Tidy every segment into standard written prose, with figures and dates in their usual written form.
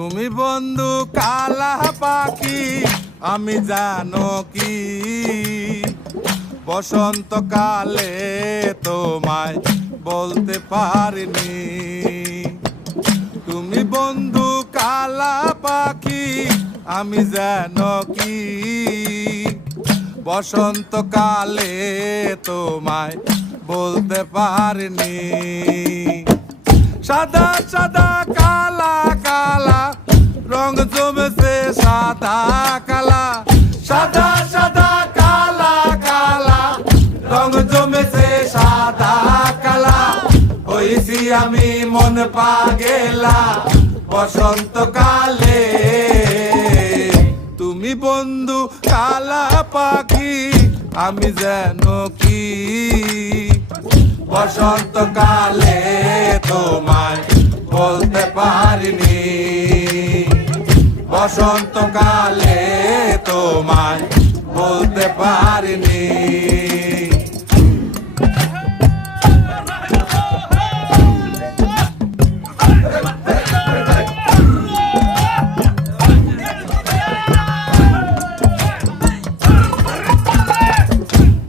তুমি বন্ধু কালা পাখি, আমি জানো কি বসন্তকালে তোমায় বলতে পারিনি। তুমি বন্ধু কালা পাখি, আমি জানো কি বসন্তকালে তোমায় বলতে পারিনি। সাদা সাদা কালা কালা রং জমেছে সাদা কালা, সাদা সাদা কালা কালা রং জমেছে সাদা কালা। হইছি আমি মন পাগেলা বসন্তকালে। তুমি বন্ধু কালা পাখি, আমি যেন কি বসন্তকালে তোমায় বলতে পারিনি। বসন্তকালে তোমায় বলতে পারিনি।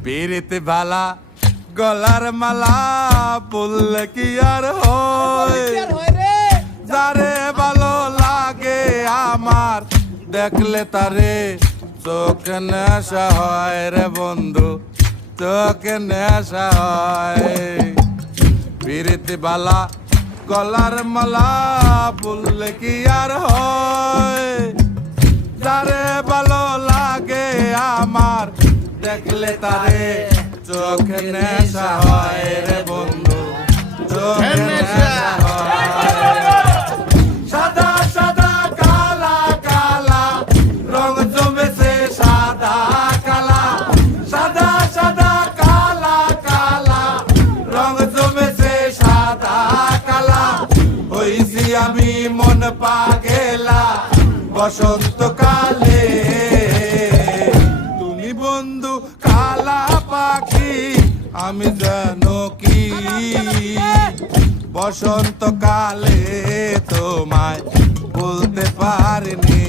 পিরিতে বালা গলার মালা বললে কি আর হয়, যারে ভালো লাগে আমার দেখলে তারে চোখে নেশা হয় রে বন্ধু, চোখে নেশা হয়। পিরিতে বালা গলার মালা বললে কি আর হয়, যারে ভালো লাগে আমার দেখলে তারে চোখে নেশা হয় রে বন্ধু, চোখে নেশা হয়। সাদা সাদা কালা কালা রং জমেছে সাদা কালা, সাদা সাদা কালা কালা রং জমেছে সাদা কালা। হইছি আমি মন পাগেলা বসন্তকালে। তুমি বন্ধু কালা পাখি, আমি জানো কি বসন্তকালে তোমায় বলতে পারিনি।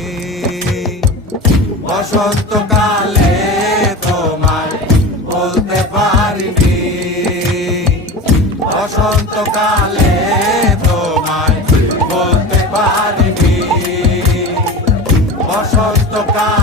বসন্তকালে তোমায় বলতে পারিনি। বসন্তকালে তোমায় বলতে পারিনি। বসন্তকাল